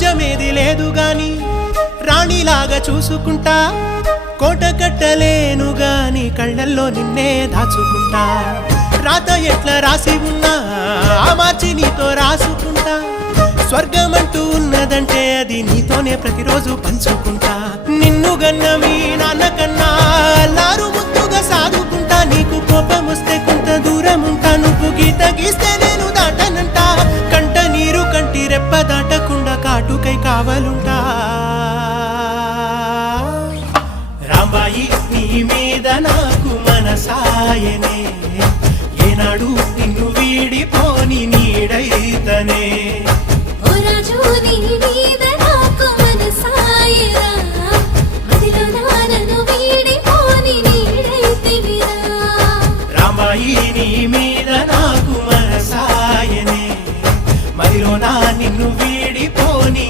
రాజ్యమేది లేదు గాని రాణిలాగా చూసుకుంటా, కోట కట్టలేను గాని కళ్ళల్లో నిన్నే దాచుకుంటా. రాత ఎట్లా రాసి ఉన్నా మార్చి నీతో రాసుకుంటా. స్వర్గమంటూ ఉన్నదంటే అది నీతోనే ప్రతిరోజు పంచుకుంటా. నిన్ను గన్న మీ నాన్న కన్నా అల్లారు ముద్దుగా సాదుకుంటా. నీకు కోపం వస్తే కొంత దూరం ఉంటా, నువ్వు గీత గీస్తే నేను దాటనంటా. కంట నీరు కంటి రెప్ప దాటకుండా కాటుకై కావలుంటా. రాంబాయి నీ మీద నాకు మనసాయనే, ఏనాడు నిన్ను వీడిపోని నీడైతనే. ఓ రాజు నీ